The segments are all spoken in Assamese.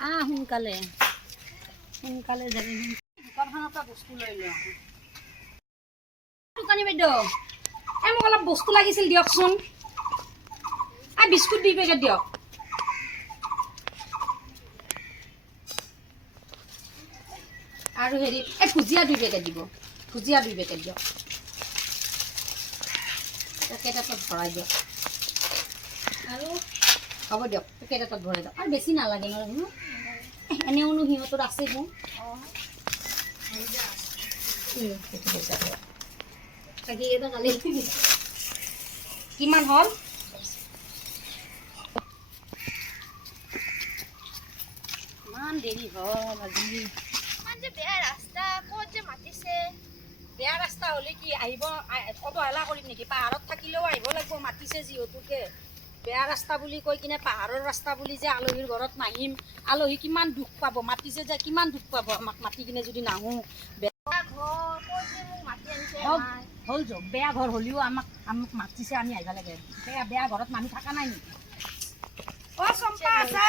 সোনকালে সোনকালে যাবি দোকানখনৰ পৰা বস্তু লৈ লওঁ দোকানী বাইদেউ মোক অলপ বস্তু লাগিছিল দিয়কচোন বিস্কুট 2 পেকেট দিয়ক আৰু হেৰি ভুজিয়া 2 পেকেট দিব ভুজিয়া 2 পেকেট দিয়ক পেকেট এটাত ভৰাই দিয়ক আৰু হ'ব দিয়ক পেকেট এটাত ভৰাই দিয়ক আৰু বেছি নালাগে নহয় এনেওনো সিহঁতৰ আছে গো কিমান হ'ল ইমান দেৰি হ'ল আজি বেয়া ৰাস্তা ক'ত যে মাতিছে বেয়া ৰাস্তা হ'লে কি আহিব অৱহেলা কৰিম নেকি পাহাৰত থাকিলেও আহিব লাগিব মাতিছে যিহেতুকে বেয়া ৰাস্তা বুলি কৈ কিনে পাহাৰৰ ৰাস্তা বুলি যে আলহীৰ ঘৰত নাহিম আলহী কিমান দুখ পাব মাতিছে যে কিমান দুখ পাব আমাক মাতি কিনে যদি নাহো হ'ল যক বেয়া ঘৰ হ'লেও আমাক মাতিছে আমি আহিব লাগে বেয়া ঘৰত মানুহ থকা নাই নেকি চম্পা আছা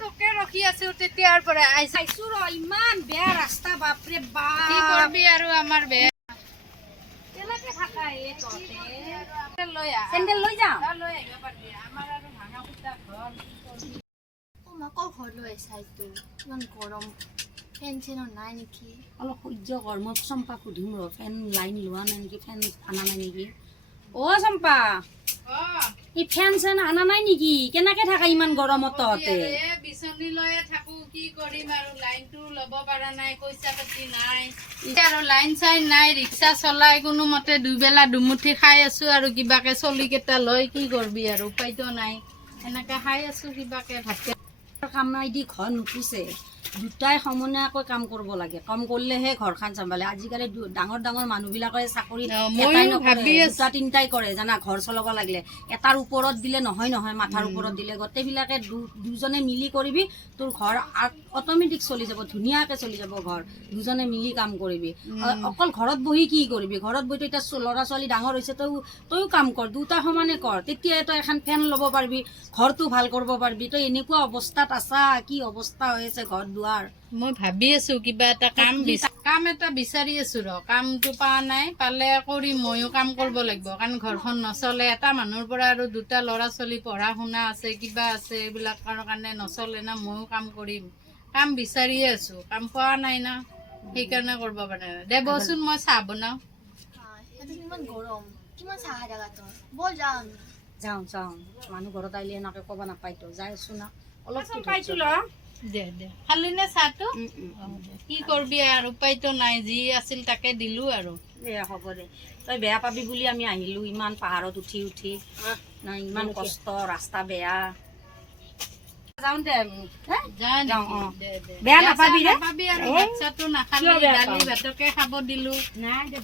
তোকে ৰখি আছো তেতিয়াৰ পৰা চাইছো ৰ ইমান বেয়া ৰাস্তা বাপৰে বাপ কি কৰবি আৰু আমাৰ বেয়া কেনেকে থাকা চেণ্ডেল লৈ যাওঁ লৈ আহিব পাৰিবি আমাৰ আৰু ভাঙা ফুটা ঘৰ মাকৰ ঘৰ লৈ আহিছা এইটো ইমান গৰম ফেন চেনো নাই নেকি অলপ সহ্য কৰ মই চম্পাক সুধিম ৰ ফেন লাইন লোৱা নাই নেকি ফেন আনা নাই নেকি চম্পা ই ফেন চেন আনা নাই নেকি কেনেকে থাকা ইমান গৰমত তহঁতে বিচনী লৈয়ে থাকো কি কৰিম আৰু লাইনটো ল'ব পৰা নাই পইচা পাতি নাই আৰু লাইন চাইন নাই ৰিক্সা চলাই কোনো মতে দুবেলা দুমুঠি খাই আছো আৰু কিবাকে চলি কেইটা লৈ কি কৰবি আৰু উপায়তো নাই এনেকে খাই আছো কিবাকে ভাত কাম নাই দি ঘৰ নুপুছে দুটাই সমনীয়াকৈ কাম কৰিব লাগে কাম কৰিলেহে ঘৰখন চম্ভালে আজিকালি ডাঙৰ ডাঙৰ মানুহবিলাকে চাকৰি এটাই নকৰে দুটা তিনিটাই কৰে জানা ঘৰ চলাব লাগিলে এটাৰ ওপৰত দিলে নহয় মাথাৰ ওপৰত দিলে গোটেইবিলাকে দুজনে মিলি কৰিবি তোৰ ঘৰ অট'মেটিক চলি যাব ধুনীয়াকৈ চলি যাব ঘৰ দুজনে মিলি কাম কৰিবি অকল ঘৰত বহি কি কৰিবি ঘৰত বহি তই এতিয়া ল'ৰা ছোৱালী ডাঙৰ হৈছে তইও কাম কৰ দুটা সমানে কৰ তেতিয়া তই এখন ফেন ল'ব পাৰিবি ঘৰটো ভাল কৰিব পাৰিবি তই এনেকুৱা অৱস্থাত আছা কি অৱস্থা হৈ আছে ঘৰ দুৱাৰ মই ভাবি আছো কিবা এটা কাম এটা বিচাৰি আছো ৰ কামটো পোৱা নাই পালে কৰি ময়ো কাম কৰিব লাগিব কাৰণ ঘৰখন নচলে এটা মানুহৰ পৰা আৰু দুটা ল'ৰা ছোৱালী পঢ়া শুনা আছে কিবা আছে এইবিলাকৰ কাৰণে নচলে না ময়ো কাম কৰিম কাম বিচাৰিয়ে আছো কাম পোৱা নাই না সেইকাৰণে কৰিব পৰা নাই দে বচোন মই চাহ বনাওঁ কিমান গৰম কিমান চাহ জাগা তোৰ বল যাওঁ যাওঁ মানুহ ঘৰত আহিলে এনেকে ক'ব নাপায়তো যাই আছো না অলপ পাইছো ল দে খালি নে চাহটো কি কৰবি আৰু উপায়তো নাই যি আছিল তাকে দিলো আৰু হ'ব দে তই বেয়া পাবি বুলি আমি আহিলো ইমান পাহাৰত উঠি ইমান কষ্ট ৰাস্তা বেয়া যাওঁ দে বেয়া নাপাবি আৰু বাচ্ছাটো নাখালি দালি ভাতকে খাব দিলো নাই দে